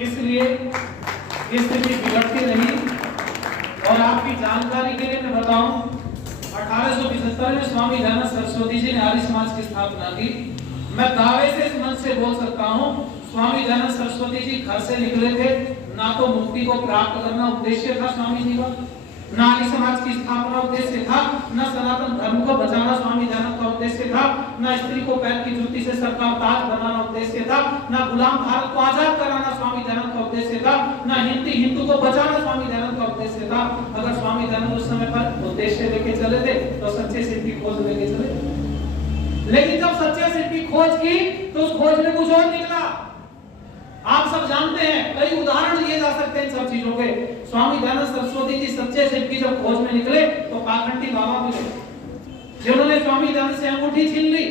इसलिए स्थिति बिगड़ती रही। और आपकी जानकारी के लिए मैं बताऊं, 1875 में स्वामी दयानंद सरस्वती जी ने आर्य समाज की स्थापना की। मैं दावे से इस मंच से बोल सकता हूं, स्वामी दयानंद सरस्वती जी घर से निकले थे, ना तो मुक्ति को प्राप्त करना उद्देश्य था स्वामी जी का, ना आर्य समाज की स्थापना उद्देश्य था, ना सनातन धर्म को बचाना स्वामी दयानंद का उद्देश्य था, ना स्त्री को पैर की जूती से सर का ताज बनाना उद्देश्य था, ना गुलाम भारत को आजाद कराना स्वामी दयानंद का उद्देश्य था, ना हिंदू को बचाना स्वामी दयानंद का उद्देश्य था। अगर स्वामी दयानंद उस समय पर उद्देश्य लेके चले थे तो सच्चे सिद्ध की खोज लेके चले। लेकिन जब सच्चे सिद्ध की खोज की तो उस खोज में कुछ और निकला। आप सब जानते हैं, कई उदाहरण लिए जा सकते हैं इन सब चीजों के। स्वामी दयानंद सरस्वती जी सच्चे सिद्ध की जब खोज में निकले तो पाखंडी बाबा मिले, जिन्होंने स्वामी दयानंद से अंगूठी छीन ली,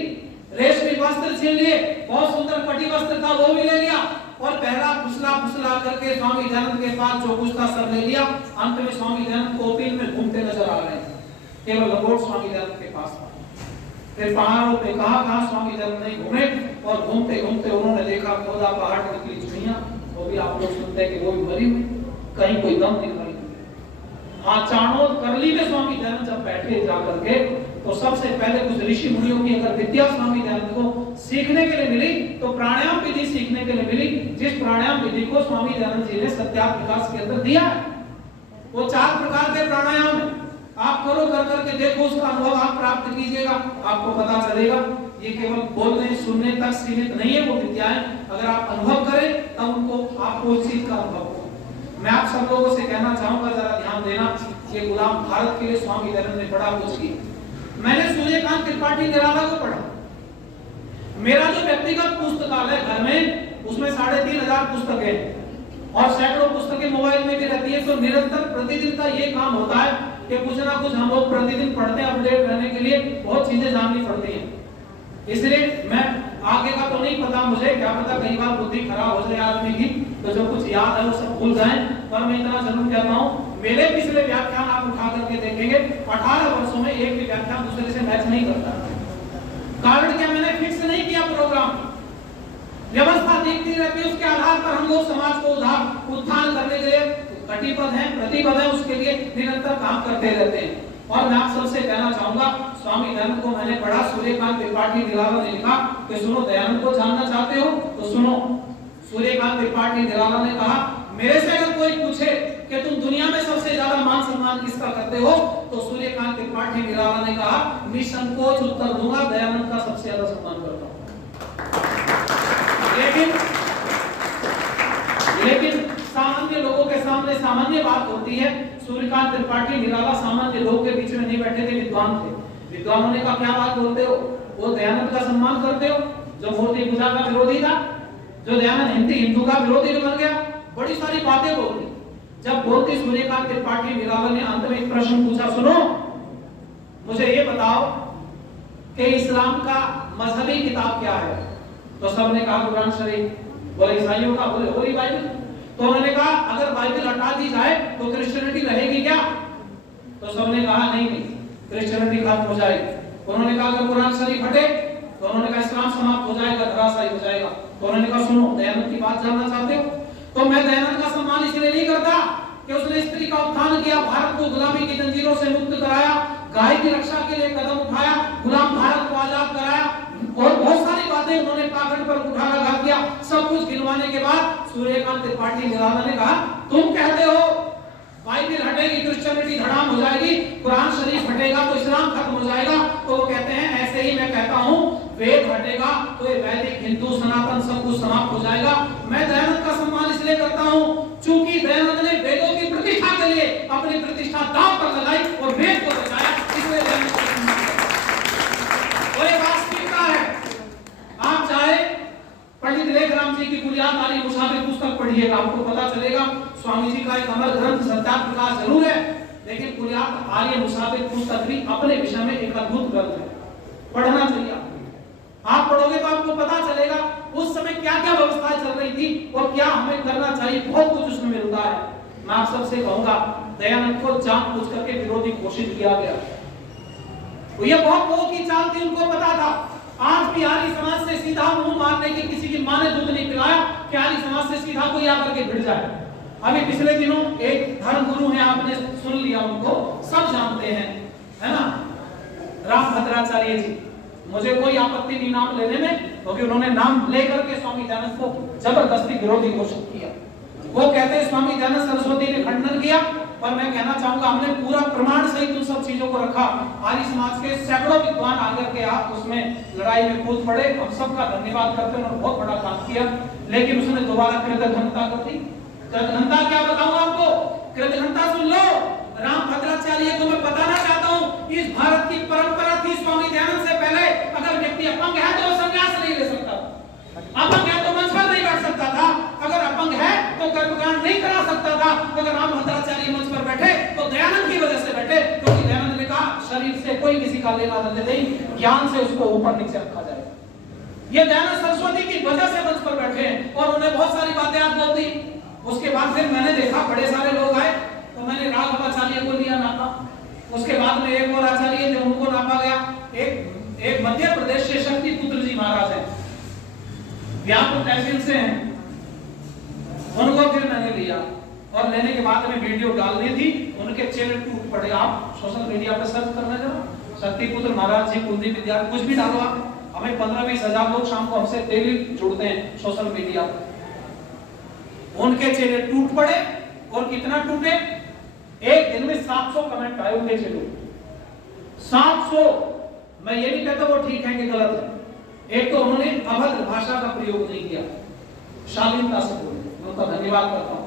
रेशमी वस्त्र छीन लिए, बहुत सुंदर पटी वस्त्र था वो भी ले लिया, और पहला फुसला करके स्वामी दयानंद के पास जो कुछ था सब ले लिया। अंत में स्वामी दयानंद कोपिल में घूमते नजर आ रहे हैं, केवल लंगोट स्वामी दयानंद के पास था। फिर पहाड़ों पे कहा स्वामी दयानंद नहीं घूमे, और घूमते घूमते उन्होंने देखा खोदा पहाड़ निकली चुनिया, वो भी आप लोग सुनते हैं कि वो भी मरी हुई, कहीं कोई दम दिखाई। हाँ, चाणोद करली में स्वामी दयानंद जब बैठे जाकर के तो सबसे पहले कुछ ऋषि मुनियों की अगर विद्या स्वामी दयानंद को सीखने के लिए मिली तो प्राणायाम विधि सीखने के लिए मिली, जिस प्राणायाम विधि को स्वामी दयानंद जी ने सत्यार्थ विकास के अंदर दिया है। वो 4 प्रकार के प्राणायाम है, आप करो, कर के देखो, उसका अनुभव आप प्राप्त कीजिएगा, आपको पता चलेगा। ये केवल बोलने सुनने तक सीमित नहीं है वो विद्याएं, अगर आप अनुभव करें तब उनको आपको उस चीज का अनुभव हो। मैं आप सब लोगों से कहना चाहूंगा, जरा ध्यान देना, ये गुलाम भारत के लिए स्वामी दयानंद ने बड़ा कुछ किया। मैंने सूर्यकांत त्रिपाठी निराला को पढ़ा, मेरा जो व्यक्तिगत पुस्तकालय घर में उसमें 3500 पुस्तकें हैं और सैकड़ों पुस्तकें मोबाइल में भी रहती है। तो निरंतर प्रतिदिन का ये काम होता है कि कुछ ना कुछ हम लोग प्रतिदिन पढ़ते हैं, अपडेट रहने के लिए बहुत चीजें जाननी पड़ती हैं। इसलिए मैं आगे का तो नहीं पता मुझे, क्या पता कई बार बुद्धि खराब हो जाए आदमी की, तो जो कुछ याद है वो सब भूल जाएं, पर मैं इतना जरूर कहता हूं, मेरे पिछले व्याख्यान आप उठा करके देखेंगे, 18 वर्षों में एक भी व्याख्यान दूसरे से मैच नहीं करता। कारण क्या, मैंने फिक्स नहीं किया प्रोग्राम, व्यवस्था देखती रहती है, उसके आधार पर हम लोग समाज को उत्थान करने के लिए कटिबद्ध हैं, प्रतिबद्ध हैं, उसके लिए निरंतर काम करते रहते हैं। और मैं आप सबसे कहना चाहूंगा, स्वामी दयानंद को मैंने पढ़ा, सूर्यकांत त्रिपाठी निराला ने लिखा कि सुनो, दयानंद को जानना चाहते हो तो सुनो। सूर्यकांत त्रिपाठी निराला ने कहा, मेरे से अगर कोई पूछे कि तुम दुनिया में सबसे ज्यादा मान सम्मान किसका करते हो, तो सूर्यकांत त्रिपाठी निराला ने कहा, निसंकोच उत्तर दूंगा, दयानंद का सबसे ज्यादा सम्मान करता हूं। लेकिन सामान्य लोगों के सामने सामान्य बात होती है। सूर्यकांत त्रिपाठी निराला सामान्य लोगों के बीच में नहीं बैठे थे, विद्वान थे। विद्वानों ने कहा, क्या बात बोलते हो, वो दयानंद का सम्मान करते हो जो मूर्ति पूजा का विरोधी था, जो दयानंद हिंदू का विरोधी बन गया, बड़ी सारी बातें बोलती। जब बोलती सूर्यकांत त्रिपाठी निराला ने अंत में एक प्रश्न पूछा, सुनो मुझे ये बताओ कि इस्लाम का मजहबी किताब क्या है? तो सबने कहा कुरान शरीफ। बोले ईसाइयों का? बोले होली बाइबल। तो उन्होंने कहा, अगर बाइबल हटा दी जाए तो क्रिश्चियनिटी रहेगी क्या? तो सबने कहा नहीं, क्रिश्चियनिटी खत्म हो जाएगी। उन्होंने कहा, अगर कुरान शरीफ हटे? तो उन्होंने कहा, इस्लाम समाप्त हो जाएगा, धराशायी हो जाएगा। तो उन्होंने कहा, सुनो, दयानंद की बात जानना चाहते हो? तो मैं दयानंद का सम्मान इसलिए नहीं करता कि उसने स्त्री का उत्थान किया, भारत को गुलामी की जंजीरों से मुक्त कराया, गाय की रक्षा के लिए कदम उठाया, गुलाम भारत को आजाद कराया, और बहुत सारी बातें उन्होंने पाखंड पर उठा लगा किया। सब कुछ गिनवाने के बाद सूर्यकांत त्रिपाठी निराला ने कहा, तुम कहते हो बाइबल हटेगी, क्रिश्चियनिटी धड़ाम हो जाएगी, कुरान शरीफ हटेगा तो इस्लाम खत्म हो जाएगा। तो वो कहते हैं, ऐसे ही मैं कहता हूं, वेद हटेगा तो ये वैदिक हिंदू सनातन सब कुछ समाप्त हो जाएगा। मैं दयानंद का सम्मान इसलिए करता हूं क्योंकि दयानंद ने वेदों की प्रतिष्ठा के लिए अपनी प्रतिष्ठा दांव पर लगाई और वेद को बचाया, इसलिए दयानंद का सम्मान करता हूं। और ये वास्तविकता है। आप चाहे पंडित लेखराम जी की बुनियाद वाली मुसाफिर पुस्तक पढ़िएगा, आपको पता चलेगा स्वामी जी का एक अमर ग्रंथ सत्यार्थ विकास जरूर है, लेकिन बुनियाद आर्य मुसाफिर पुस्तक भी अपने विषय में एक अद्भुत ग्रंथ है, पढ़ना चाहिए। आप पढ़ोगे तो आपको पता चलेगा उस समय क्या क्या व्यवस्थाएं चल रही थी और क्या हमें करना चाहिए, बहुत कुछ उसमें मिलता है। मैं आप सबसे कहूंगा, दयानंद को जानबूझ करके विरोधी घोषित किया गया, तो ये बहुत लोगों की चाल थी, उनको पता था। आज भी आर्य समाज से सीधा मुंह मारने की किसी की मां ने दूध नहीं पिलाया, कि आर्य समाज से सीधा कोई आकर के भिड़ जाए। अभी पिछले दिनों एक धर्म गुरु है, आपने सुन लिया, उनको सब जानते हैं, है ना, रामभद्राचार्य जी। मुझे कोई आपत्ति नहीं नाम लेने में, क्योंकि उन्होंने नाम लेकर के स्वामी दयानंद को जबरदस्ती विरोधी घोषित किया। वो कहते हैं स्वामी दयानंद सरस्वती ने खंडन किया, पर मैं कहना चाहूंगा हमने पूरा प्रमाण सहित उन सब चीजों को रखा। आर्य समाज के सैकड़ों विद्वान आकर के आप उसमें लड़ाई में कूद पड़े, हम सबका धन्यवाद करते हैं, उन्होंने बहुत बड़ा काम किया। लेकिन उसने दोबारा कृतघ्नता कर दी। कृतघ्नता क्या बताऊं आपको, कृतघ्नता सुन लो। रामभद्राचार्य को मैं बताना चाहता हूं, इस भारत की परंपरा थी स्वामी दयानंद से पहले, अगर व्यक्ति अपंग है तो संन्यास नहीं ले सकता, अपंग है तो मंच पर नहीं बैठ सकता था, अगर अपंग है तो कर्मकांड नहीं करा सकता था। अगर रामभद्राचार्य मंच पर बैठे तो दयानंद की वजह से बैठे, क्योंकि दयानंद ने कहा शरीर से कोई किसी का लेना देना नहीं, ज्ञान से उसको ऊपर नीचे रखा जाए। ये दयानंद सरस्वती की वजह से मंच पर बैठे और उन्हें बहुत सारी बातें आज बोल दी। उसके बाद फिर मैंने देखा बड़े सारे लोग आए, तो मैंने राघवाचार्य को लिया नापा। उसके बाद में एक और आचार्य थे, उनको नापा गया। एक मध्य प्रदेश से शक्ति पुत्र जी महाराज है, व्यापक तहसील से हैं, उनको फिर मैंने लिया और लेने के बाद में वीडियो डालनी थी, उनके चेहरे टूट पड़े। आप सोशल मीडिया पे सर्च करना जरा, शक्ति पुत्र महाराज जी कुलदीप विद्यार्थी, कुछ भी डालो आप। हमें 15-20 हजार लोग शाम को हमसे डेली जुड़ते हैं सोशल मीडिया पर। उनके चेहरे टूट पड़े, और कितना टूटे, एक दिन में 700 कमेंट आए उनके चेहरे, 700। मैं ये नहीं कहता वो ठीक है कि गलत है। एक तो उन्होंने अभद्र भाषा का प्रयोग नहीं किया, शालीनता से बोले, मैं उनका धन्यवाद करता हूं।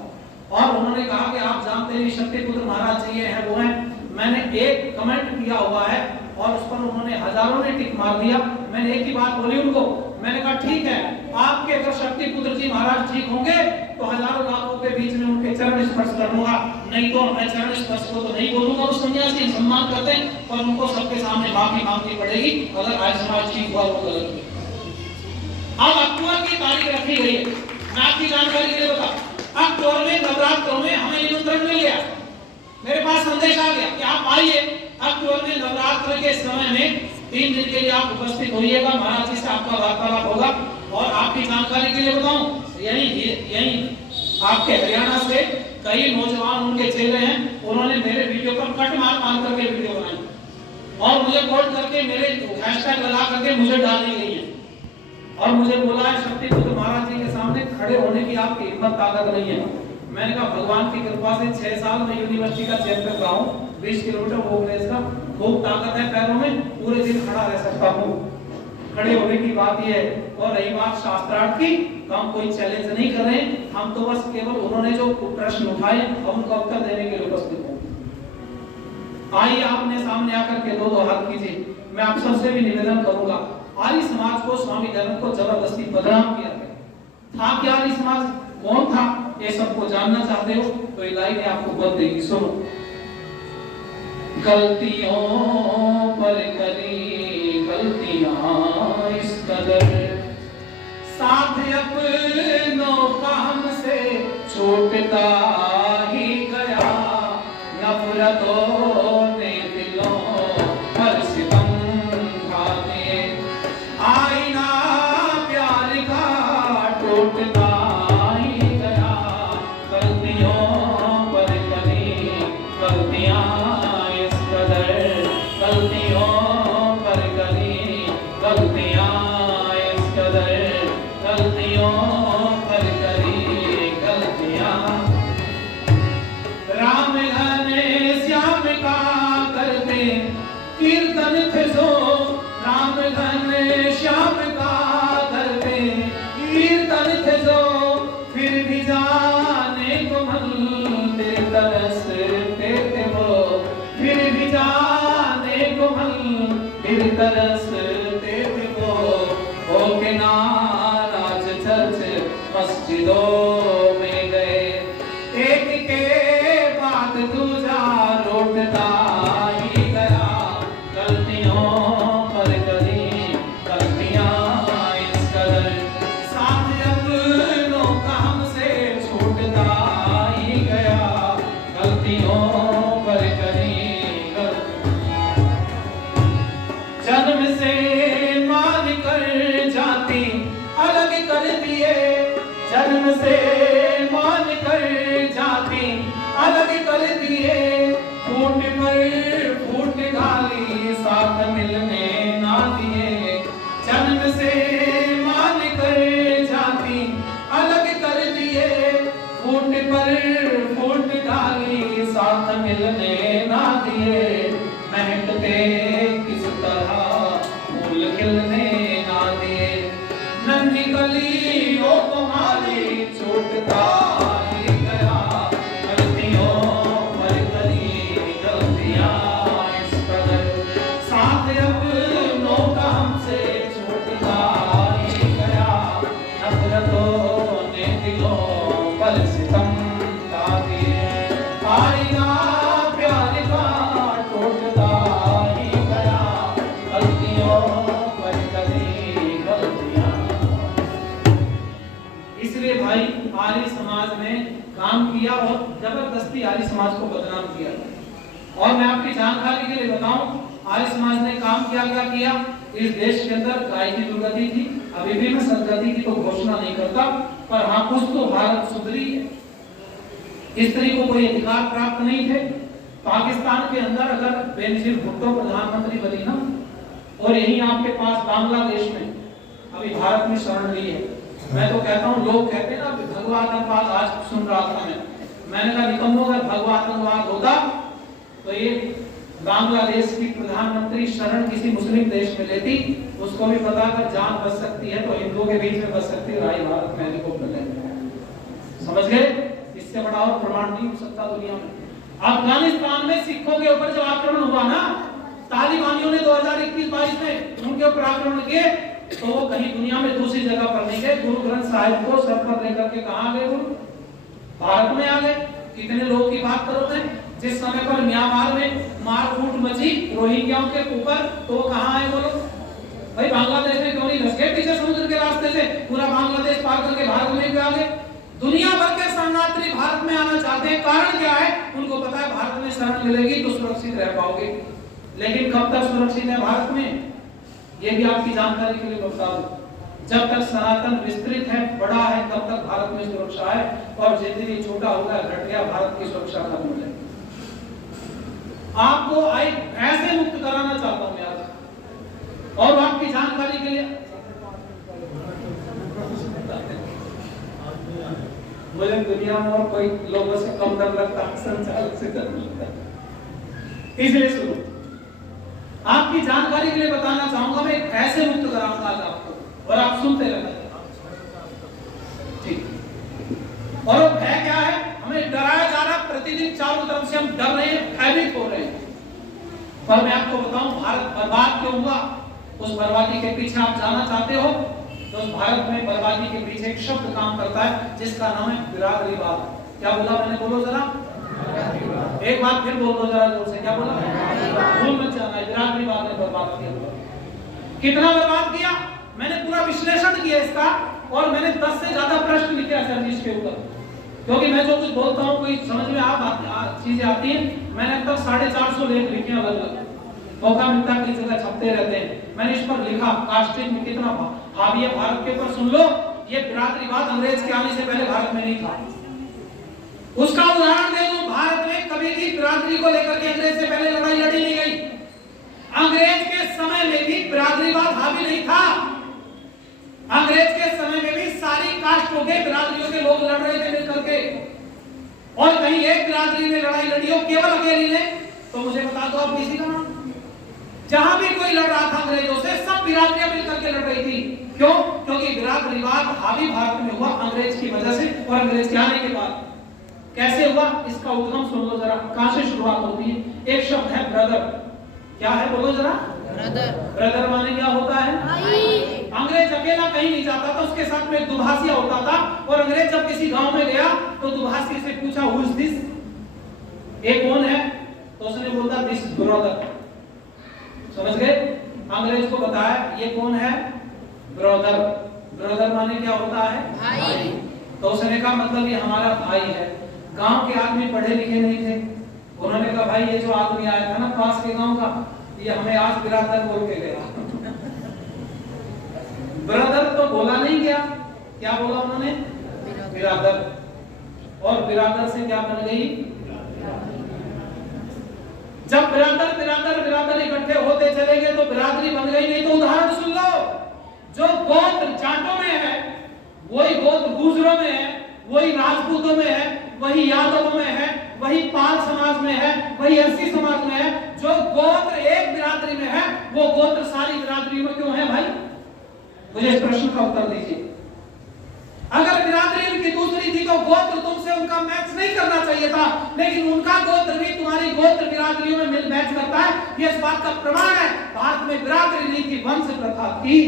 और उन्होंने कहा कि आप जानते हैं शक्ति पुत्र महाराज जी ये हैं वो हैं। मैंने एक कमेंट किया हुआ है और उस पर उन्होंने हजारों ने टिक मार दिया। मैंने एक ही बात बोली उनको, मैंने कहा ठीक है, आपके अगर शक्ति पुत्र जी महाराज ठीक होंगे तो हजारों लाखों के बीच में उनके चरण स्पर्श करूंगा, नहीं तो मैं चरण स्पर्श को तो नहीं बोलूंगा। उस सन्यासी सम्मान करते हैं, पर उनको सबके सामने माफी मांगनी पड़ेगी अगर आज समाज ठीक हुआ वो गलत हुआ। अब अक्टूबर की तारीख रखी गई है, मैं आपकी जानकारी के लिए बता, अक्टूबर में नवरात्रों में हमें निमंत्रण मिल गया, मेरे पास संदेश आ गया कि आप आइए अक्टूबर में नवरात्र के समय में 3 दिन के लिए आप उपस्थित होइएगा, महाराज जी से आपका वार्तालाप होगा। और आपकी जानकारी के लिए बताऊं, यही आपके हरियाणा से कई नौजवान उनके चेले हैं, उन्होंने मेरे वीडियो पर कट मार करके वीडियो बनाई और मुझे कोट करके मेरे हैशटैग लगा करके मुझे डाली गई है और मुझे बोला है शक्ति पुत्र महाराज जी के सामने खड़े होने की आपकी हिम्मत ताकत नहीं है। मैंने कहा भगवान की कृपा से 6 साल में यूनिवर्सिटी का चैंपियन रहा हूँ, 20 किलोमीटर वॉक रेस का, खूब ताकत है पैरों में, पूरे दिन खड़ा रह सकता हूँ। खड़े होने की बात ये है। और रही बात शास्त्रार्थ की, तो हम कोई चैलेंज नहीं कर रहे, हम तो बस केवल उन्होंने जो प्रश्न उठाए हम उनका उत्तर देने के लिए उपस्थित हूँ। आइए आपने सामने आकर के 2 हाथ कीजिए। मैं आप सबसे भी निवेदन करूंगा, आर्य समाज को स्वामी दयानंद को जबरदस्ती बदनाम किया गया था। क्या आर्य समाज कौन था, ये सबको जानना चाहते हो तो ये लाइन आपको बता देगी, सुनो। गलतियों पर करी गलतियां इस कदर, साथ अपनों का हमसे छूटता ही गया, नफरतों ने दिलों पर सितम ढाके, आईना प्यार का टूटता ही गया, गलतियों पर करी गलतियां इस कदर, गलतियों पर करी गलतियां इस कदर, गलतियों पर करी गलतियां। राम घने श्याम का करते कीर्तन थे जो, राम घने श्याम का करते कीर्तन थे जो, फिर भी जाने को मंदिर तरसते थे वो, फिर भी जाने को मंदिर तरसते थे वो, होके नाराज चर्च मस्जिदों में गए, एक के बाद दूजा लौटता ही गया, गलतियों पर करी गलतियां इस कदर, साथ अपनों का हमसे छूटता ही गया, गलतियों पर करी जन्म से मार कर जाती अलग कर दिए, जन्म जन्म से मान कर जाति अलग कर दिए, फूट पर फूट डाली साथ मिलने ना दिए। जन्म से मान कर जाति अलग कर दिए, फूट पर फूट डाली साथ मिलने ना दिए। महकते किस तरह फूल खिलने ना दिए, नन्ही गलियों को माली छूटता ही गया। गलतियों पर करी गलतियां इस कदर, साथ अपनों का हमसे छूटता ही गया। नफरतों ने दिलों पर सितम ढा दिए, आईना प्यार का टूटता ही गया। गलतियों पर करी गलतियां। इसलिए भाई आर्य समाज ने काम किया और जबरदस्ती आर्य समाज को बदनाम किया। और मैं आपकी जानकारी के लिए बताऊं, आर्य समाज ने काम क्या किया। इस देश के अंदर गाय की दुर्गति थी, अभी भी मैं सदगति की तो घोषणा नहीं करता, पर हाँ कुछ तो भारत सुधरी है। स्त्री को कोई अधिकार प्राप्त नहीं थे। पाकिस्तान के अंदर अगर बेनजीर भुट्टो प्रधानमंत्री बनी ना, और यही आपके पास बांग्लादेश में अभी भारत में शरण ली है, मैं तो कहता हूँ, लोग कहते हैं ना भगवा आतंकवाद, आज सुन रहा था मैंने कहा निकम्मों अगर भगवा आतंकवाद होता तो ये बांग्लादेश की प्रधानमंत्री शरण किसी मुस्लिम देश में लेती, उसको भी पता अगर जान बच सकती है तो हिंदुओं के बीच में बच सकती है, राय भारत में हेलीकॉप्टर ले। समझ गए? इससे बड़ा और प्रमाण नहीं हो सकता दुनिया में। अफगानिस्तान में सिखों के ऊपर जब आक्रमण हुआ ना, तालिबानियों ने 2021-22 में उनके ऊपर आक्रमण किए, तो वो कहीं दुनिया में दूसरी जगह पर नहीं गए, गुरु ग्रंथ साहिब को सर पर लेकर के कहां गए? गुरु भारत में आ गए। कितने लोगों की बात करोगे? जिस समय पर म्यांमार में मारकूट मची रोहिंग्याओं के ऊपर, तो वो कहां आए बोलो? भाई बांग्लादेश में क्यों नहीं घुस गए पीछे समुद्र के रास्ते से, पूरा बांग्लादेश पार करके भारत में आ गए। दुनिया भर के शरणार्थी भारत में आना चाहते हैं, कारण क्या है? उनको पता है भारत में शरण मिलेगी तो सुरक्षित रह पाओगे। लेकिन कब तक सुरक्षित है भारत में? ये भी आपकी जानकारी के लिए बता दूं, जब तक सनातन विस्तृत है, बड़ा है, तब तक भारत में सुरक्षा है, और जिंदगी छोटा होगा, घट गया, भारत की सुरक्षा खत्म हो जाएगी। आपको ऐसे मुक्त कराना चाहता हूं मैं आज, और आपकी जानकारी के लिए मुझे दुनिया में और कोई लोगों से कम डर लगता है, संचालक से डर लगता है। इसलिए सुनो, आपकी जानकारी के लिए बताना चाहूंगा, मैं ऐसे मुक्त कराऊंगा आज आपको, और आप सुनते रहना। ठीक। और है क्या है? हमें डराया जा रहा, प्रतिदिन चारों तरफ से हम डर रहे हैं, भयभीत हो रहे हैं। पर मैं आपको बताऊं, भारत बर्बाद क्यों हुआ? उस बर्बादी के पीछे आप जाना चाहते हो तो उस भारत में बर्बादी के पीछे एक शब्द काम करता है, जिसका नाम है बिरादरीवाद। क्या बोला मैंने? बोलो जरा एक बार फिर बोलो जरा जोर से। क्या बोला? भूल मत जाना, बिरादरीवाद ने बर्बाद किया। कितना बर्बाद किया? मैंने पूरा विश्लेषण किया इसका, और मैंने 10 से ज्यादा प्रश्न लिखे हैं इसके ऊपर, क्योंकि मैं जो कुछ बोलता हूँ कोई समझ में चीजें आती हैं। मैंने अब तक 450 लेख लिखे अलग अलग, मौका मिलता है कई जगह छपते रहते हैं। मैंने इस पर लिखा कास्टिंग में कितना हावी है भारत के ऊपर। सुन लो, ये बिरादरीवाद अंग्रेज के आने से पहले भारत में नहीं था। उसका उदाहरण दे दूं, भारत में कभी भी बिरादरी को लेकर के अंग्रेज से पहले लड़ाई लड़ी नहीं गई। अंग्रेज के समय में भी बिरादरीवाद हावी नहीं था। अंग्रेज के समय में भी सारी कास्टों के, बिरादरियों के लोग लड़ रहे थे मिलकर के, और कहीं एक बिरादरी ने लड़ाई लड़ी हो केवल अकेली ने, तो मुझे बता दो आप किसी का नाम। जहां भी कोई लड़ रहा था अंग्रेजों से, सब बिरादरियां मिलकर के लड़ रही थी। क्यों? क्योंकि बिरादरीवाद हावी भारत में हुआ अंग्रेज की वजह से, और अंग्रेज के आने के बाद कैसे हुआ इसका उद्गम सुन लो जरा, कहां से शुरुआत होती है। एक शब्द है ब्रदर। क्या है? बोलो जरा। ब्रदर। ब्रदर माने क्या होता है? भाई। अंग्रेज अकेला कहीं नहीं जाता था, उसके साथ में एक दुभाषिया होता था, और अंग्रेज जब किसी गांव में गया तो दुभाषी से पूछा हु इज दिस, ये कौन है? तो उसने बोला दिस ब्रदर। समझ गए? अंग्रेज को बताया ये कौन है? ब्रदर। ब्रदर माने क्या होता है? भाई। तो उसने कहा मतलब ये हमारा भाई है। गांव के आदमी पढ़े लिखे नहीं थे, उन्होंने कहा भाई ये जो आदमी आया था ना पास के गांव का, ये हमें आज बिरादर बोल के गया। ब्रदर तो बोला नहीं गया, क्या बोला उन्होंने? बिरादर, और बिरादर से क्या बन गई? जब बिरादर बिरादर बिरादर इकट्ठे होते चले गए तो बिरादरी बन गई। नहीं तो उदाहरण सुन लो, जो गोत्र जाटों में है वही गोत्र गुजरों में है, वही राजपूतों में है, वही यादवों में है, वही पाल समाज में है, वही एससी समाज में है। जो गोत्र एक बिरादरी में है वो गोत्र सारी बिरादरी में क्यों है भाई? मुझे इस प्रश्न का उत्तर दीजिए। अगर बिरादरी उनकी दूसरी थी तो गोत्र तुमसे उनका मैच नहीं करना चाहिए था, लेकिन उनका गोत्र भी तुम्हारी गोत्र बिरादरियों में मिल मैच करता है। ये इस बात का प्रमाण है। भारत में बिरादरी नहीं थी, वंश प्रथा थी,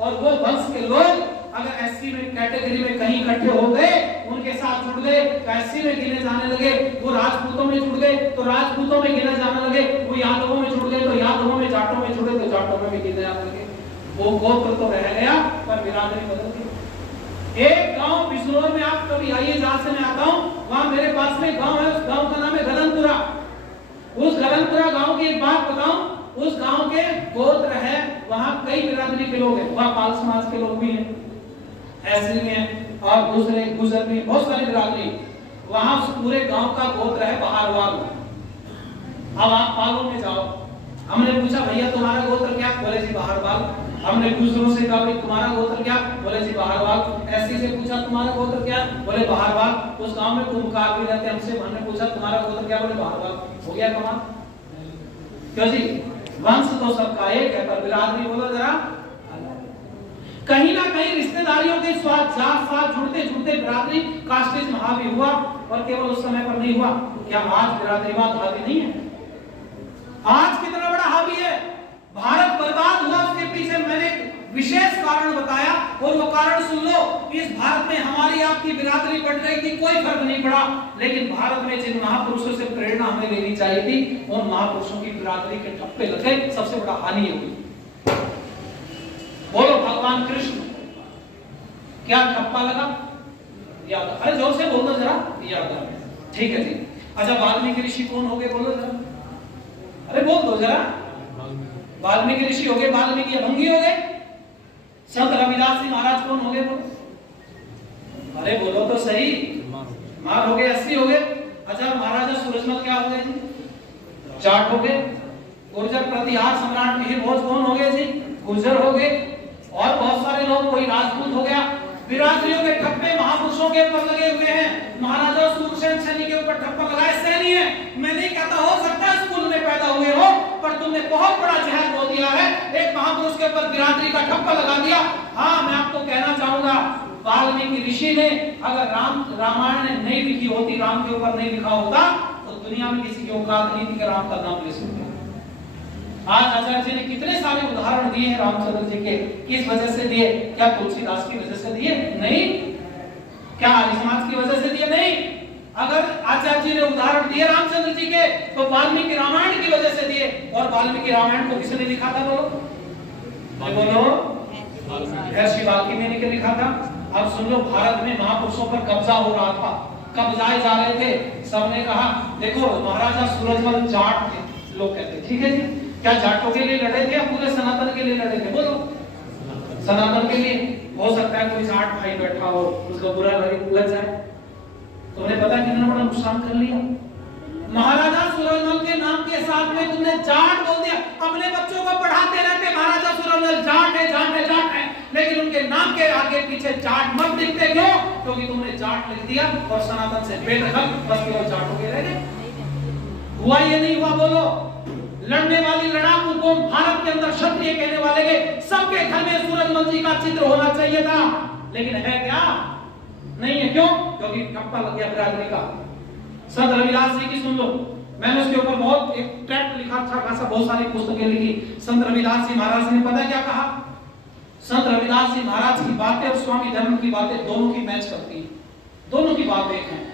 और वो वंश के लोग अगर एससी में कैटेगरी में कहीं इकट्ठे हो गए, उनके साथ जुड़ गए तो एससी में गिने जाने लगे, वो राजपूतों में जुड़ गए तो राजपूतों में गिने जाने लगे, वो यादवों में जुड़ गए तो यादवों में, जाटों में जुड़े तो जाटों में भी गिने जाने लगे। वो गोत्र तो रह गया पर बिरादरी बदल गई। एक गांव बिजनौर में आप कभी आइए, जहां से मैं आता हूं, वहां मेरे पास में गांव है, उस गांव का नाम है गगनपुरा। उस गगनपुरा गांव की एक बात बताऊं, उस गांव के गोत्र है, वहां कई बिरादरी के लोग हैं, वहां पाल समाज के लोग भी हैं, ऐसे में और दूसरे गुजर में बहुत सारी बिरादरी। वहां उस पूरे गांव का गोत्र है बहारवाल। अब आप पालों में जाओ, हमने पूछा भैया तुम्हारा गोत्र क्या? बोले जी बहारवाल। हमने गुजरों से कहा भाई तुम्हारा गोत्र क्या? बोले जी बहारवाल। ऐसी से पूछा तुम्हारा गोत्र क्या? बोले बहारवाल। उस गांव में कुंभकार भी रहते, हमसे हमने पूछा तुम्हारा गोत्र क्या? बोले बहारवाल। हो गया कमाल। क्यों जी? वंश तो सबका एक है पर बिरादरी बोलो जरा। कहीं ना कहीं रिश्तेदारियों के साथ जुड़ते जुड़ते बिरादरी कास्टिज्म हावी हुआ, और केवल उस समय पर नहीं हुआ। क्या आज बिरादरीवाद हावी नहीं है? आज कितना बड़ा हावी है। भारत बर्बाद हुआ, उसके पीछे मैंने विशेष कारण बताया, और वो कारण सुन लो। इस भारत में हमारी आपकी बिरादरी बढ़ गई थी, कोई फर्क नहीं पड़ा, लेकिन भारत में जिन महापुरुषों से प्रेरणा हमें लेनी चाहिए थी, उन महापुरुषों की बिरादरी के ठप्पे लगे, सबसे बड़ा हानि हुई। बोलो भगवान कृष्ण क्या ठप्पा लगा? याद? अरे जोर से बोल दो जरा। याद आ? ठीक है जी। अच्छा वाल्मीकि ऋषि कौन हो गए? बोलो जरा। अरे बोल दो जरा। वाल्मीकि ऋषि हो गए, वाल्मीकि अभंगी हो गए। संत रविदास जी महाराज कौन हो गए? बोलो। अरे बोलो तो सही। मार हो गए, 80 हो गए। अच्छा महाराजा सूरजमल क्या हो गए जी? जाट हो गए। गुर्जर प्रतिहार सम्राट मिहिर भोज कौन हो गए जी? गुर्जर हो गए। और बहुत सारे लोग, कोई राजपूत हो गया। बिरादरियों के ठप्पे महापुरुषों के ऊपर लगे हुए हैं। महाराजा सूरसेन सैनी के ऊपर ठप्पा लगाए, सैनी है। मैं नहीं कहता हो सकता स्कूल में पैदा हुए हो, पर तुमने बहुत बड़ा जहर बोल दिया है। एक महापुरुष के ऊपर बिरादरी का ठप्पा लगा दिया। हाँ मैं आपको कहना चाहूंगा, वाल्मीकि ऋषि ने अगर रामायण नहीं लिखी होती, राम के ऊपर नहीं लिखा होता, तो दुनिया में किसी की औकात नहीं थी कि राम का नाम ले सकते। आज आचार्य जी ने कितने सारे उदाहरण दिए हैं रामचंद्र जी के। किस वजह से दिए? क्या तुलसीदास की वजह से दिए? नहीं। क्या आर्य समाज की वजह से दिए? नहीं। अगर आचार्य जी ने उदाहरण दिए रामचंद्र जी के, तो वाल्मीकि रामायण की वजह से दिए। और वाल्मीकि रामायण को किसने लिखा था? बोलो। महर्षि वाल्मीकि ने लिखा था। अब सुन लो, भारत में महापुरुषों पर कब्जा हो रहा था, कब्जाए जा रहे थे। सबने कहा देखो महाराजा सूरजमल जाट थे, लोग कहते ठीक है जी। क्या जाटों के लिए लड़े थे या पूरे सनातन के लिए लड़े थे? बोलो। सनातन के लिए। हो सकता है कोई जाट भाई बैठा हो, उसका बुरा लग जाए। तुमने पता कितना बड़ा नुकसान कर लिया। महाराजा सूरजमल के नाम के साथ में तुमने जाट बोल दिया। अपने बच्चों को पढ़ाते रहते महाराजा सूरजमल जाट है, जाट है, जाट है, लेकिन उनके नाम के आगे पीछे जाट मत लिखते। क्यों? क्योंकि तुमने जाट लिख दिया और सनातन से बेदखल, बस केवल जाटों के रह गए। हुआ ये नहीं हुआ? बोलो। लड़ने वाली लड़ाकू कौम, भारत के अंदर क्षत्रिय कहने वाले के सबके घर में सूरजमल जी का चित्र होना चाहिए था, लेकिन है क्या? नहीं है। क्यों? क्योंकि ठप्पा लग गया बिरादरी का। संत रविदास जी की सुन लो, मैंने उसके ऊपर बहुत एक ट्रैक्ट लिखा, अच्छा खासा बहुत सारी पुस्तकें लिखी। संत रविदास जी महाराज ने पता क्या कहा? संत रविदास जी महाराज की बातें और स्वामी धर्म की बातें दोनों की मैच करती है, दोनों की बात एक है।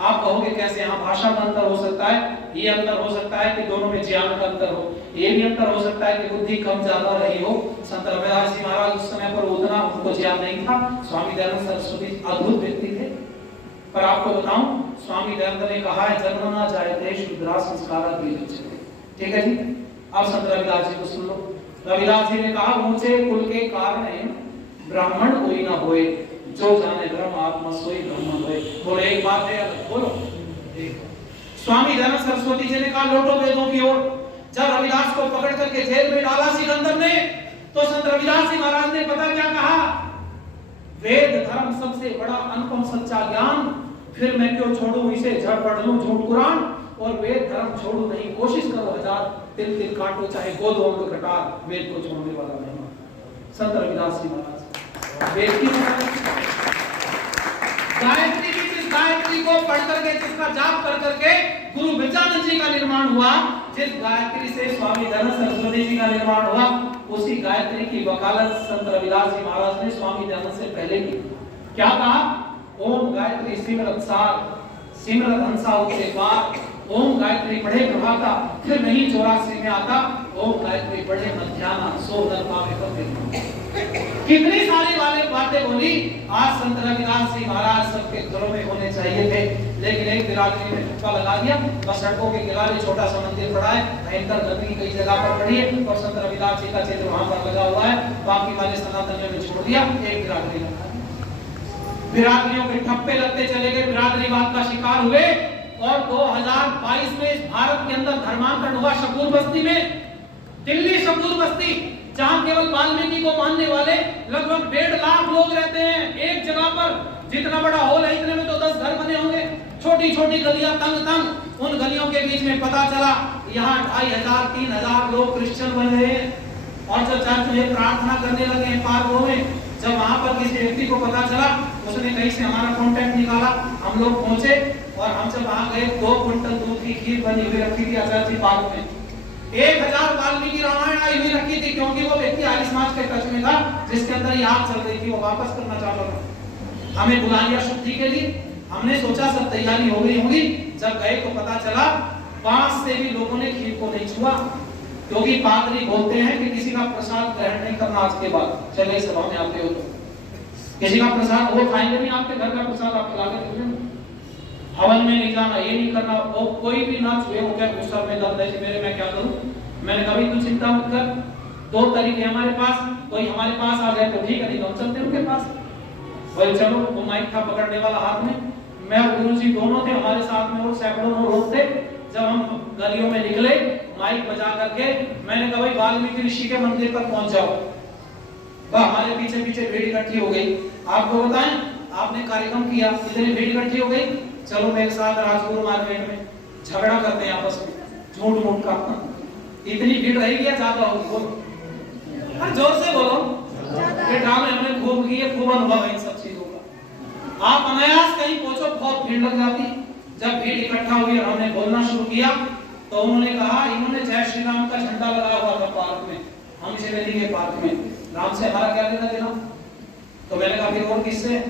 आप कहोगे कैसे? यहाँ भाषा का अंतर हो सकता है, ये अंतर हो सकता है कि दोनों में ज्ञान का अंतर हो, ये भी अंतर हो सकता है कि बुद्धि कम ज्यादा रही हो। संत रविदास जी महाराज उस समय पर उतना उनको ज्ञान नहीं था। स्वामी दयानंद सरस्वती अद्भुत व्यक्ति थे। पर आपको बताऊं, स्वामी दयानंद ने कहा है जन्म ना जाए थे शुद्रा संस्कारा की। ठीक है जी। अब संत रविदास जी को सुन लो। रविदास जी ने कहा ऊंचे कुल के कारण ब्राह्मण कोई ना होए, जो जाने ब्रह्म आत्मा सोई ब्रह्म बोलो एक बात है, बोलो एक। स्वामी दयानंद सरस्वती जी ने कहा लौटो वेदों की ओर। जब रविदास को पकड़ करके जेल में डाला सिकंदर ने, तो संत रविदास जी महाराज ने पता क्या कहा? वेद धर्म सबसे बड़ा अनुपम सच्चा ज्ञान, फिर मैं क्यों छोड़ूं इसे, झड़ पढ़ लूं झूठ कुरान, और वेद धर्म छोड़ू नहीं, कोशिश करो हजार, तिल तिल काटो चाहे गोदों में कटार, वेद को छोड़ने वाला नहीं। संत रविदास जी महाराज वेद की गायत्री की, जिस गायत्री को पढ़ करके, जिसका जाप कर करके गुरु विचानंद जी का निर्माण हुआ, जिस गायत्री से स्वामी दयानंद सरस्वती जी का निर्माण हुआ, उसी गायत्री की वकालत संत रविदास जी महाराज ने स्वामी दयानंद से पहले की। क्या कहा? ओम गायत्री सिमरत सार, सिमरत हंसा उठे पार, ओम गायत्री पढ़े प्रभाता, फिर नहीं 84 में आता, ओम गायत्री पढ़े मध्याह्न, सो नर पावे पते। कितनी सारी वाले बातें बोली। आज संत रविदास जी महाराज सबके घरों में होने चाहिए थे, लेकिन एक बिरादरी में ठप्पा लगा दिया। बस सड़कों के किनारे छोटा सा मंदिर पड़ा है, भयंकर गंदगी कई जगह पर पड़ी है, और संत रविदास जी का चित्र वहां पर लगा हुआ है, बाकी वाले सनातनियों ने छोड़ दिया, एक बिरादरी लगा दी। बिरादरियों के ठप्पे लगते चले गए, बिरादरीवाद का शिकार हुए, और 2022 में इस भारत के अंदर धर्मांतरण हुआ शकूर बस्ती में, दिल्ली शकूर बस्ती, जहां केवल वाल्मीकि को मानने वाले लगभग 1.5 लाख लोग रहते हैं एक जगह पर। जितना बड़ा हॉल है इतने में तो 10 घर बने होंगे, छोटी छोटी गलियां तंग तंग। उन गलियों के बीच में पता चला यहाँ 2500 3000 लोग क्रिश्चियन बन रहे हैं, और जब चर्च में प्रार्थना करने लगे हैं पार्कों में, जब वहां पर किसी व्यक्ति को पता चला, उसने कहीं से हमारा कांटेक्ट निकाला, हम लोग पहुंचे, और हम जब वहां गए 2 क्विंटल दूध की खीर बनी हुई रखी थी आचार्य जी पार्क में, 1000 वाल्मीकि रामायण आई हुई रखी थी, क्योंकि वो व्यक्ति आर्य समाज के टच में था, जिसके अंदर ये आग चल रही थी, वो वापस करना चाहता था। हमें बुला लिया शुद्धि के लिए, हमने सोचा सब तैयारी हो गई होगी, जब गए तो पता चला 5 से भी लोगों ने खीर को नहीं छुआ, क्योंकि पादरी बोलते हैं कि किसी का प्रसाद ग्रहण नहीं करना आज के बाद, चले सभा में आते हो तो किसी का प्रसाद वो खाएंगे नहीं, आपके घर का प्रसाद आप खिला के देंगे, हवन में नहीं जाना, ये नहीं करना, वो कोई भी ना छुए। वो क्या गुस्सा में दर्द है मेरे, मैं क्या करूं? मैंने कभी तू चिंता मत कर, 2 तरीके हमारे पास, कोई हमारे पास आ जाए तो ठीक है, नहीं तो हम चलते उनके पास। वही चलो, वो माइक था पकड़ने वाला हाथ में, मैं और गुरुजी दोनों थे हमारे साथ में, और सैकड़ों लोग थे। जब हम गलियों में निकले माइक बजा करके, मैंने कहा भाई वाल्मीकि ऋषि के मंदिर पर पहुंच जाओ। हमारे पीछे पीछे भीड़ इकट्ठी हो गई। आपको बताएं, आपने कार्यक्रम किया, इतनी भीड़ इकट्ठी हो गई, चलो मेरे साथ राजपुर मार्केट में झगड़ा करते हैं आपस में, झूठ मूठ का। इतनी भीड़ रहेगी या ज्यादा होगी? बोलो, अरे जोर से बोलो। ये ड्रामे हमने खूब किए, खूब अनुभव है इन सब चीजों का। आप अनायास कहीं पहुंचो, बहुत भीड़ लग जाती। जब भीड़ इकट्ठा हुई और हमने बोलना शुरू किया, तो उन्होंने कहा, इन्होंने जय श्री राम का झंडा लगाया हुआ था पार्क में, हम इसे ले लिए पार्क में, राम से हमारा क्या लेना देना? तो मैंने कहा फिर और किससे?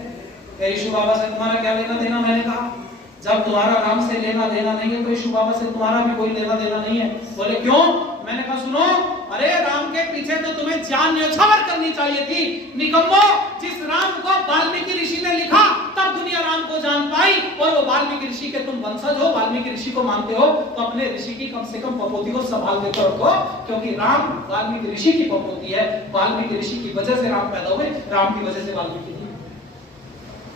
यीशु बाबा से तुम्हारा क्या लेना देना? मैंने कहा जब तुम्हारा राम से लेना देना नहीं है, तो यीशु बाबा से तुम्हारा भी कोई लेना देना नहीं है। बोले क्यों? मैंने कहा सुनो, अरे राम के पीछे तो तुम्हें जान न्यौछावर करनी चाहिए थी, निकम्मो। जिस राम को वाल्मीकि ऋषि ने लिखा, तब दुनिया राम को जान पाई, और वो वाल्मीकि ऋषि के तुम वंशज हो, वाल्मीकि ऋषि को मानते हो, तो अपने ऋषि की कम से कम पपोती को संभाल के रखो, क्योंकि राम वाल्मीकि ऋषि की पपोती है। वाल्मीकि ऋषि की वजह से राम पैदा हुए, राम की वजह से वाल्मीकि।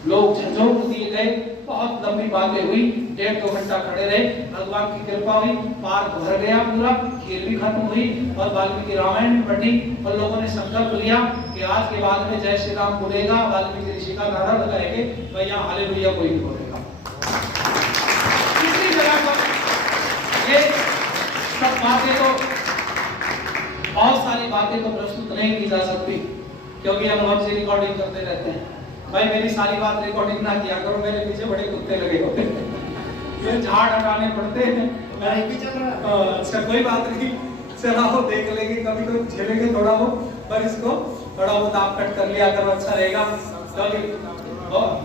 लोग झंझोड़ दिए गए, बहुत लंबी बातें हुई, 1.5-2 घंटा खड़े रहे, भगवान की कृपा हुई, पार्क भर गया पूरा, खीर भी खत्म हुई, और वाल्मीकि रामायण भी पढ़ी, और लोगों ने संकल्प लिया कि आज के बाद में जय श्री राम बोलेगा, वाल्मीकि ऋषि का नारा लगाएंगे, भाई यहाँ हालेलुया कोई नहीं बोलेगा। इसी जगह पर ये सब बातें तो, बहुत सारी बातें तो प्रस्तुत नहीं की जा सकती, क्योंकि हम रोज रिकॉर्डिंग करते रहते हैं। भाई मेरी सारी बात रिकॉर्डिंग ना किया करो, मेरे पीछे बड़े कुत्ते लगे होते हैं, फिर झाड़ हटाने पड़ते हैं। अच्छा कोई बात नहीं, चलाओ देख लेंगे, कभी तो झेलेंगे थोड़ा वो, पर इसको थोड़ा बहुत आप कट कर लिया करो, अच्छा रहेगा।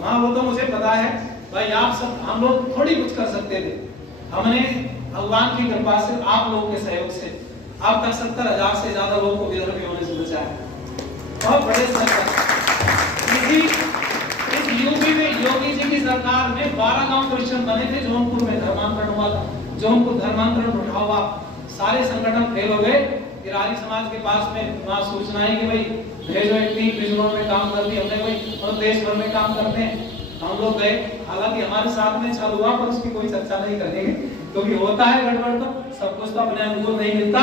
हाँ वो तो मुझे पता है भाई, आप सब, हम लोग थोड़ी कुछ कर सकते थे, हमने भगवान की कृपा से, आप लोगों के सहयोग से अब तक 70,000 से ज्यादा लोगों को विधर्मी होने से बचाया। बहुत बड़े स्तर इस यूपी में योगी जी की सरकार में 12 गांव क्रिश्चियन बने थे, जौनपुर में धर्मांतरण हुआ था, जौनपुर धर्मांतरण उठा हुआ, सारे संगठन फेल हो गए। फिर आर्य समाज के पास में वहां सूचना है कि भाई भेजो एक टीम, बिजनौर में काम करती है, हमने भाई और देश भर में काम करते हैं। हम लोग गए, हालांकि हमारे साथ में चालू हुआ पर उसकी कोई चर्चा नहीं करेंगे क्योंकि होता है गड़बड़, तो सब कुछ तो अपने अनुकूल नहीं मिलता।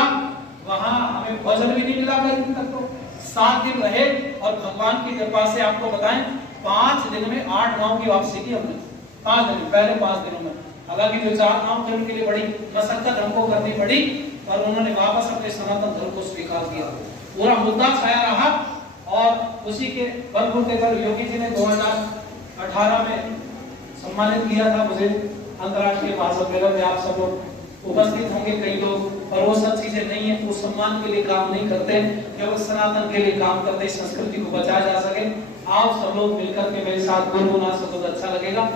वहां हमें भोजन भी नहीं मिला कई दिन तक, तो 7 दिन रहे और भगवान की कृपा से आपको बताएं 5 दिन में 8 गांव की वापसी की हमने। 5 दिन, पहले 5 दिनों में। हालांकि जो 4 गांव थे उनके लिए बड़ी मशक्कत हमको करनी पड़ी, पर उन्होंने वापस अपने सनातन धर्म को स्वीकार किया। पूरा मुद्दा छाया रहा और उसी के बलबूते पर योगी जी ने 2018 में सम्मानित किया था मुझे अंतर्राष्ट्रीय महासम्मेलन में। आप सब लोग उपस्थित होंगे, कई लोग, और वो सब चीजें नहीं है, वो सम्मान के लिए काम नहीं करते, केवल सनातन के लिए काम करते, संस्कृति को बचाया जा सके। आप सब लोग मिलकर के मेरे साथ गुनगुना सको तो अच्छा लगेगा।